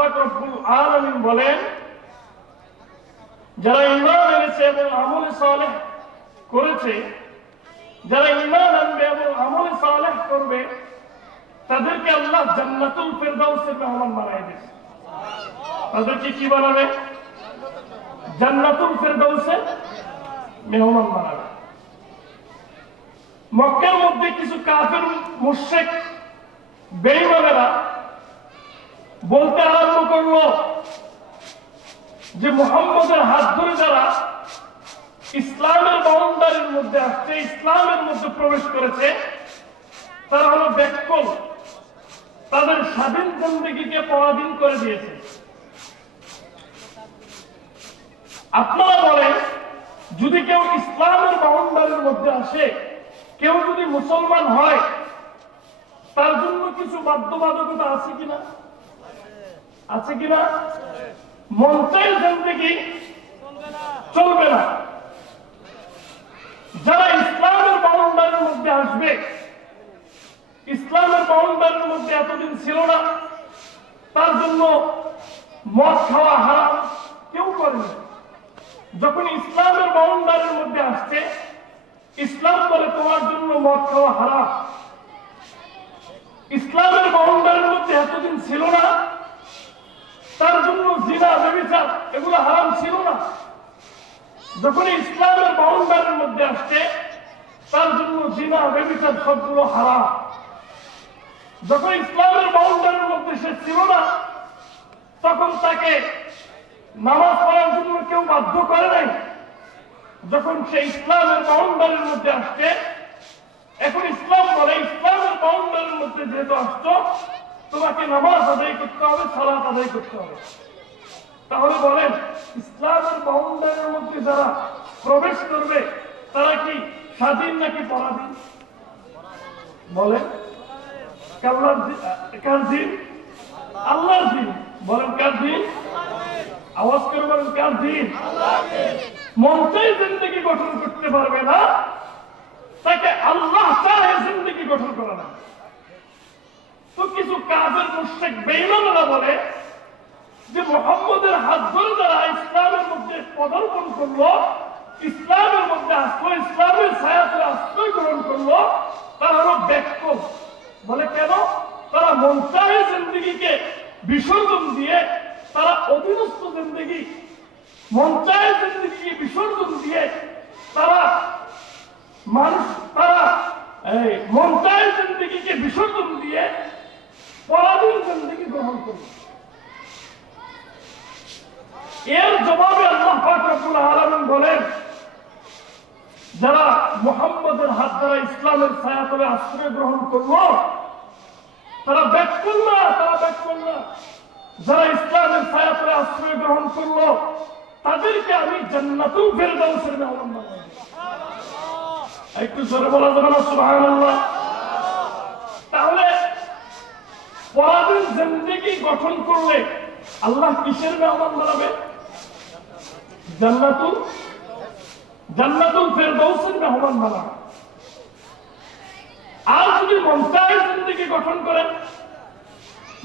পাক রব্বুল আলামিন বলেন, যারা ঈমান এনেছে এবং আমল সালেহ করেছে, যারা ঈমান আনবে এবং আমল সালেহ করবে, তাদেরকে আল্লাহ জান্নাতুল ফেরদাউসের মেহমান বানায় দিবে। তাদেরকে কি বানাবে? জান্নাতুল ফেরদাউসের মেহমান বানাবে। মক্কার মধ্যে কিছু কাফের মুশরিক বেঈমানেরা বলতে আরম্ভ করলো যে মুহাম্মদের হাত ধরে যারা ইসলামের বাউন্ডারির মধ্যে আসছে, ইসলামের মধ্যে প্রবেশ করেছে, তারা হলো ব্যাককল, তাদের স্বাধীন জিন্দেগিকে পরাধীন করে দিয়েছে। আপনারা বলেন, যদি কেউ ইসলামের বাউন্ডারির মধ্যে আসে, কেউ যদি মুসলমান হয়, তার জন্য কিছু বাধ্যবাধকতা আছে কিনা? আছে কিনা? মন চায় জিন্দেগি চলবে না। যারা ইসলামের বাউন্ডারির মধ্যে আসবে, ইসলামের বাউন্ডারির মধ্যে এতদিন ছিল না, তার জন্য মদ খাওয়া হারাম কেউ করেনি। যখন ইসলামের বাউন্ডারির মধ্যে আসছে, ইসলাম বলে তোমার জন্য মদ খাওয়া হারাম। ইসলামের বাউন্ডারির মধ্যে এতদিন ছিল না, তার জন্য জিনা ব্যভিচার এগুলো হারাম ছিল না। যখন ইসলামের বাউন্ডারির মধ্যে আসছে, তার জন্য জিনা ব্যভিচার সবগুলো হারাম। যখন ইসলামের বাউন্ডারির মধ্যে সে ছিল না, তখন তাকে নামাজ পড়ার জন্য কেউ বাধ্য করে নাই। যখন সে ইসলামের বাউন্ডারির মধ্যে আসছে, এখন ইসলাম বলে ইসলামের বাউন্ডারির মধ্যে যেহেতু আসছো, তোমাকে নামাজ আদায় করতে হবে, সালাত আদায় করতে হবে। তাহলে বলেন, ইসলামের বাউন্ডারির মধ্যে যারা প্রবেশ করবে, তারা কি স্বাধীন নাকি পরাধীন? বলেন, কার দিন? আল্লাহর দিন। বলেন, কার দিন? আওয়াজ করে বলেন, কার দিন? মন চাই জিন্দেগি গঠন করতে পারবে না, তাকে আল্লাহ চাহে জিন্দেগি গঠন করা না। তো কিছু কাফের মুশরিক বেঈমানরা বলে যে মুহাম্মদের হাত ধরে যারা ইসলামের মধ্যে পদার্পণ করলো, ইসলামের মধ্যে আসলো, ইসলামের ছায়াতে আশ্রয় গ্রহণ করলো, তারা হলো ব্যাককল। বলে কেন? তারা মন চাহে জিন্দেগিকে বিসর্জন দিয়ে, তারা অধীনস্থ জিন্দেগি, মন চাহে জিন্দেগিকে বিসর্জন দিয়ে তারা মানুষ, তারা মন চাহে জিন্দেগিকে বিসর্জন দিয়ে পরাধীন জিন্দেগি গ্রহণ করবে। এর জবাবে আল্লাহ পাক রব্বুল আলামিন বলেন, যারা মুহাম্মদের হাত দ্বারা ইসলামের ছায়াতলে আশ্রয় গ্রহণ করলো, তারা ব্যাককল না, তারা ব্যাককল না। যারা ইসলামের ছায়াতলে আশ্রয় গ্রহণ করলো, তাদেরকে আমি জান্নাতুল ফেরদাউসের মেহমান বানাবো। একটু জোরে বলা যাবে না সুবহানাল্লাহ? তাহলে পরাধীন জিন্দেগি গঠন করলে আল্লাহ কিসের মেহমান বানাবে? জান্নাতুল ফেরদাউসের মেহমান বানাবে। আর যদি মন চায় জিন্দেগি গঠন করেন,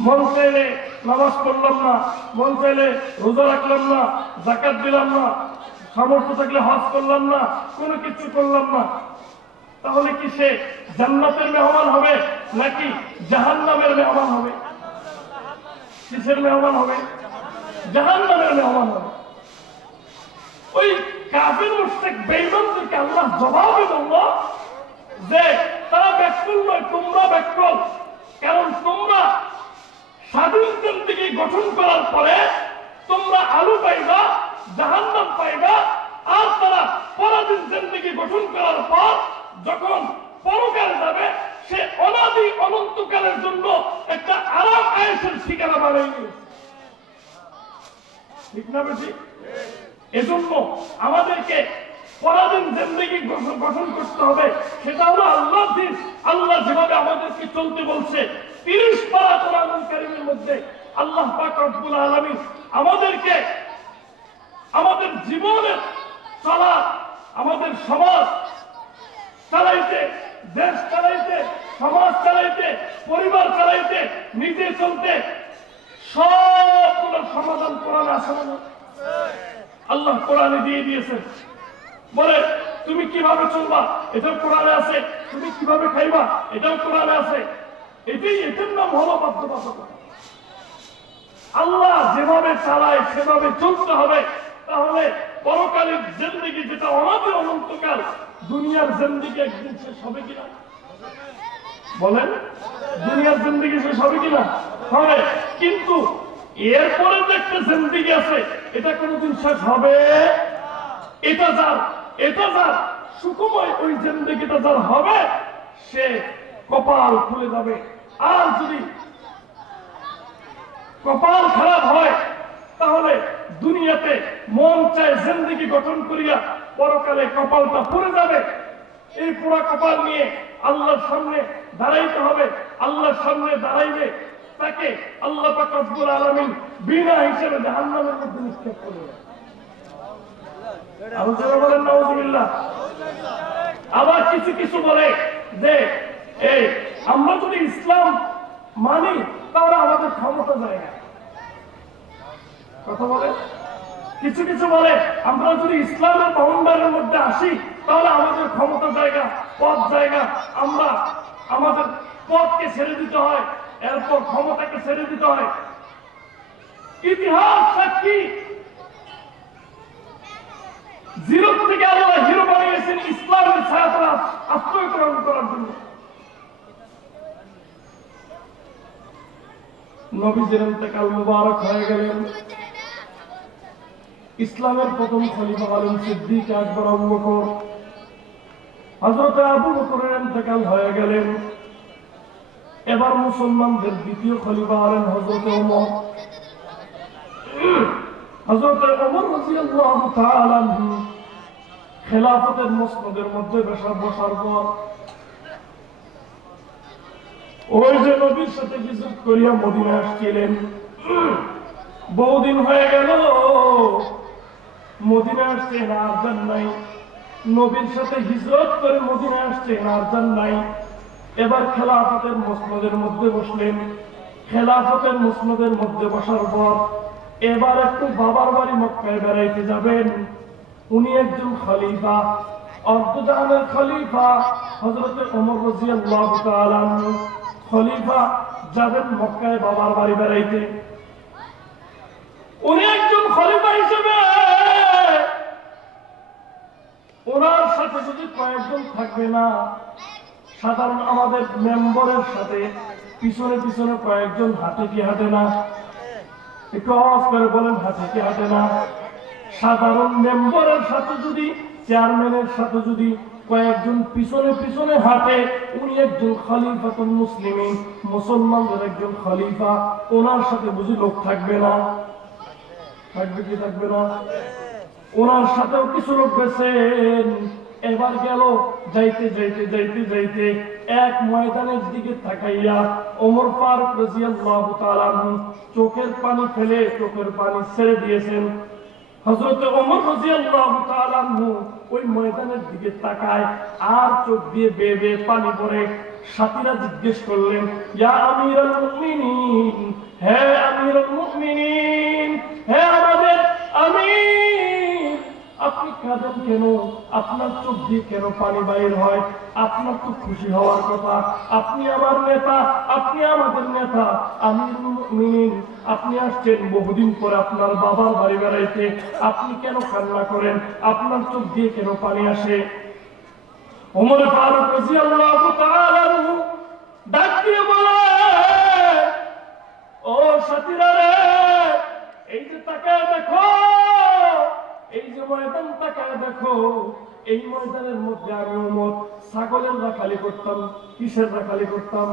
মন চাইলে নামাজ পড়লাম না, মন চাইলে রোজা রাখলাম না, যাকাত দিলাম না, সামর্থ্য থাকলে হজ করলাম না, কোনো কিছু করলাম না, তাহলে কি সে জান্নাতের মেহমান হবে নাকি জাহান্নামের মেহমান হবে? কিসের মেহমান হবে? জাহান্নামের মেহমান হবে। ওই কাফির মুশরিক বেঈমানদেরকে আল্লাহ জবাবে বলল যে তারা ব্যাককল নয়, তোমরা ব্যাককল। কারণ তোমরা স্বাধীন জিন্দেগি গঠন করার পরে তোমরা আলো পাইবা, জাহান্নাম পাইবা। আর তারা পরাধীন জিন্দেগি গঠন করার পর যখন পরকালে যাবে, সে অনাদি অনন্তকালের জন্য একটা আরাম আয়েশের ঠিকানা বানিয়ে নিয়েছে। ঠিক না বেশি? এজন্য আমাদেরকে পরাধীন জিন্দেগি গঠন করতে হবে। সেটা হলো আল্লাহর দিন। আল্লাহ যেভাবে আমাদেরকে চলতে বলছে, 30 পারা কোরআনুল কারীমের মধ্যে আল্লাহ পাক রব্বুল আলামিন আমাদেরকে আমাদের জীবনের চলা, আমাদের সমাজ চালাইতে, দেশ চালাইতে, সমাজ চালাইতে, পরিবার চালাইতে, নিজে চলতে সব সমাধান কোরআনে আছে না? আল্লাহ কোরআনে দিয়ে দিয়েছেন। বলে তুমি কিভাবে চলবা এটাও কোরআনে আছে, তুমি কিভাবে খাইবা এটাও কোরআনে আছে। এটার নাম হলো বাধ্যবাধকতা। আল্লাহ যেভাবে চালায় সেভাবে চলতে হবে। তাহলে পরকালের জিন্দেগি যেটা অনাদি অনন্তকাল, দুনিয়ার জিন্দেগি একদিন শেষ হবে কিনা বলেন? দুনিয়ার জিন্দেগি শেষ হবে কিনা? হবে। কিন্তু এরপরে যে একটা জিন্দেগি আছে, এটা কোনোদিন শেষ হবে? এটা যার সুখময় ওই জিন্দেগিটা যার হবে, সে কপাল খুলে যাবে। আর যদি কপাল খারাপ হয়, তাহলে দুনিয়াতে মন চায় জিন্দেগি গঠন করিয়া পরকালে কপালটা পুড়ে যাবে। এই পুরা কপাল নিয়ে আল্লাহর সামনে দাঁড়াইতে হবে। আল্লাহর সামনে দাঁড়াইলে তাকে আল্লাহ পাক রব্বুল আলামিন বিনা হিসেবে জাহান্নামের মধ্যে নিক্ষেপ করবে। আলোচনা বলেন নাউযুবিল্লাহ। আবার কিছু কিছু বলে যে এই আমরা যদি ইসলাম মানি তাহলে আমাদের ক্ষমতা যায় না। কথা বলে কিছু কিছু বলে আমরা যদি ইসলামের বাউন্ডারির মধ্যে আসি তাহলে আমাদের ক্ষমতা জায়গা, পদ জায়গা, আমরা আমাদের পদকে ছেড়ে দিতে হয়, এরপর ক্ষমতাকে ছেড়ে দিতে হয়। ইতিহাস সাক্ষী, জিরো থেকে আল্লাহ হিরো বানিয়েছেন ইসলামের ছায়াতলা আশ্রয় গ্রহণ করার জন্য। নবীজির ইন্তেকাল মুবারক হয়ে গেলেন। ইসলামের প্রথম খলিফা হলেন সিদ্দিক আকবর আবু বকর। হযরত আবু বকরের ইন্তেকাল হয়ে গেলেন। এবার মুসলমানদের দ্বিতীয় খলিফা হলেন হযরত ওমর। হযরত ওমর রাদিয়াল্লাহু তাআলা আনহু খেলাফতের মসনদের মধ্যে বসার পর ওই যে নবীর সাথে ভিজিট করিয়া মদিনায় আসছিলেন, বহুদিন হয়ে গেল মদিনায় আসছেন আর যান নাই। নবীর সাথে হিজরত করে মদিনায় আসছেন আর যান নাই। এবার খেলাফতের মসনদের মধ্যে বসলেন। খেলাফতের মসনদের মধ্যে বসার পর এবার একটু বাবার বাড়ি মক্কায় বেড়াইতে যাবেন। উনি একজন খলিফা, অর্ধজাহানের খলিফা হযরত ওমর রাদিয়াল্লাহু তাআলা আনহু। খলিফা যাবেন মক্কায় বাবার বাড়ি বেড়াইতে। উনি একজন খলিফা হিসেবে ওনার সাথে যদি কয়েকজন থাকবে না, সাধারণ আমাদের মেম্বারের সাথে পিছনে পিছনে কয়েকজন হাঁটে কি হাঁটে না? একটু আওয়াজ করে বলেন, হাঁটে কি হাঁটে না? সাধারণ মেম্বারের সাথে যদি, চেয়ারম্যানের সাথে যদি কয়েকজন পিছনে পিছনে হাঁটে, উনি একজন খলিফাতুল মুসলিমিন, মুসলমানদের একজন খলিফা, ওনার সাথে বুঝি লোক থাকবে না? থাকবে কি থাকবে না? ওনার সাথেও কিছু লোক গেছেন। এবার গেল যাইতে যাইতে যাইতে যাইতে এক ময়দানের দিকে তাকাইয়া ওমর ফারুক রাদিয়াল্লাহু তাআলা আনহু চোখের পানি ফেলে চোখের পানি ছেড়ে দিয়েছেন। হযরত ওমর রাদিয়াল্লাহু তাআলা আনহু ওই ময়দানের দিকে তাকায় আর চোখ দিয়ে বেয়ে বেয়ে পানি পড়ে। সাথীরা জিজ্ঞেস করলেন, ইয়া আমিরুল মুমিনিন, হে আমিরুল মুমিনিন, হে আমাদের আমির, আপনি কাঁদেন কেন? আপনার চোখ দিয়ে কেন পানি বাইর হয়? আপনার তো খুশি হওয়ার কথা, আপনি আমার নেতা, আপনি আমাদের নেতা আমিরুল মুমিনিন। আপনি আসছেন বহুদিন পরে আপনার বাবার বাড়ি বেড়াইতে, আপনি কেন কান্না করেন? আপনার চোখ দিয়ে কেন পানি আসে? ওমর ফারুক রাদিয়াল্লাহু তাআলা আনহু ডাক দিয়ে বলে, ও সাথীরা রে, এই যে তাকায় দেখো, এই যে ময়দান তাকায় দেখো, এই ময়দানের মধ্যে আমি ওমর ছাগলের রাখালি করতাম। কিসের রাখালি করতাম?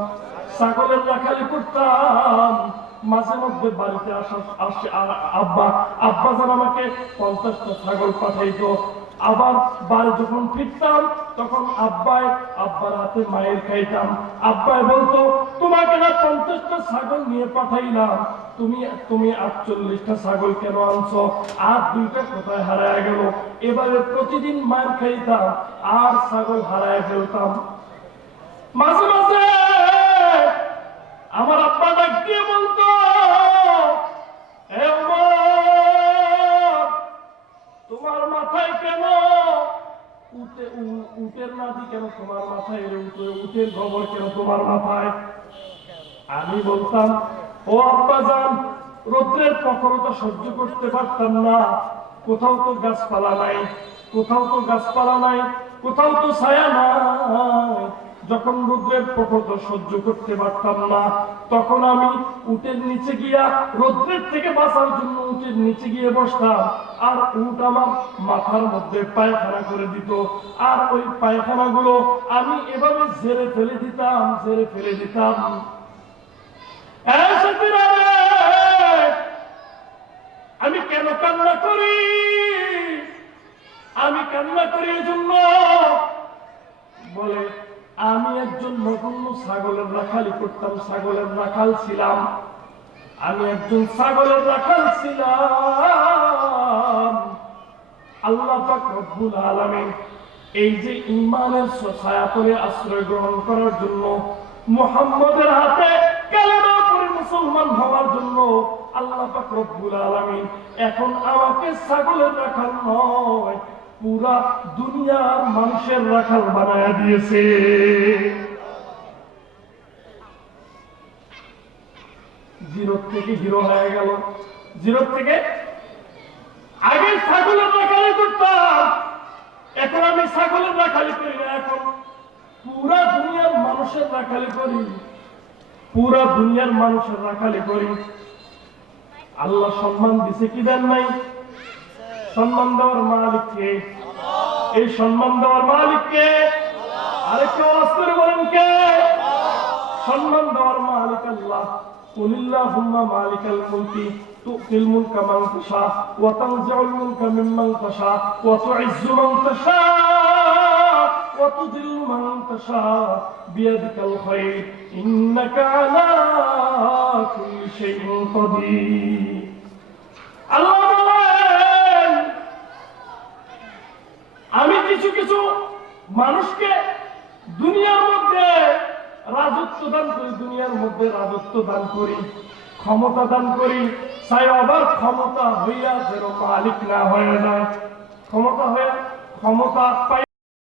ছাগলের রাখালি করতাম। মাঝে মধ্যে বাড়িতে আসে আব্বা জান আমাকে 50টা ছাগল পাঠাইতো। আবার বাড়ি যখন ফিরতাম তখন আব্বার হাতে মায়ের খাইতাম। আব্বাই বলতো, তোমাকে না 50টা ছাগল নিয়ে পাঠাইলাম, তুমি 48টা ছাগল কেন আনছো? আর 2টা কোথায় হারায় গেল? এবারে প্রতিদিন মায়ের খাইতাম আর ছাগল হারায় ফেলতাম। মাঝে মাঝে আমার আব্বা ডাক দিয়ে বলতো, হে ওমর, কেন তোমার মাথায়, উটের গোবর কেন তোমার মাথায়? আমি বলতাম, ও আব্বাজান, রৌদ্রের প্রখরতা সহ্য করতে পারতাম না, কোথাও তো গাছপালা নাই, কোথাও তো গাছপালা নাই, কোথাও তো ছায়া নাই। যখন রৌদ্রের প্রখরতা সহ্য করতে পারতাম না, তখন আমি উটের নিচে গিয়া, রৌদ্রের থেকে বাঁচার জন্য উটের নিচে গিয়ে বসতাম, আর উট আমার মাথার মধ্যে পায়খানা করে দিত, আর ওই পায়খানাগুলো আমি এভাবে ঝেড়ে ফেলে দিতাম, ঝেড়ে ফেলে দিতাম। আমি কেন কান্না করি? আমি কান্না করি এই জন্য, বলে আমি একজন নগণ্য ছাগলের রাখালি করতাম, ছাগলের রাখাল ছিলাম, আমি একজন ছাগলের রাখাল ছিলাম। আল্লাহ পাক রব্বুল আলামিন এই যে ঈমানের ছায়াতলে আশ্রয় গ্রহণ করার জন্য, মুহাম্মদের হাতে কালেমা পড়ে মুসলমান হওয়ার জন্য আল্লাহ পাক রব্বুল আলামিন এখন আমাকে ছাগলের রাখাল নয়, পুরা দুনিয়ার মানুষের রাখাল বানায়া দিয়েছে। জিরো থেকে হিরো হয়ে গেল। জিরো থেকে আগে ছাগলের রাখালি করতাম, এখন আমি ছাগলের রাখালি করি না, এখন পুরা দুনিয়ার মানুষের রাখালি করি, পুরা দুনিয়ার মানুষের রাখালি করি। আল্লাহ সম্মান দিছে কি দেন নাই? সম্মান দেওয়ার মালিক কে? এই সম্মান দেওয়ার মালিক কে? আরেকটু আওয়াজ করে বলেন কে? সম্মান দেওয়ার মালিক আল্লাহ। কুলিল্লাহুম্মা মালিকাল মুলকি তু'তিল মুলকা মান তাশা ওয়া তানজি'ুল মুলকা মিম্মান তাশা ওয়া তু'ইজ্জু মান তাশা ওয়া তুযিল্লু মান তাশা বিয়াদিকাল খায়র ইন্নাকা আলা কুল্লি শাইইন কাদির। আল্লাহ বলেন, আমি কিছু কিছু মানুষকে দুনিয়ার মধ্যে রাজত্ব দান করি, দুনিয়ার মধ্যে রাজত্ব দান করি, ক্ষমতা দান করি, চাই আবার ক্ষমতা হইয়া যেন মালিক না হয়ে যায়। ক্ষমতা হয়ে ক্ষমতা পাই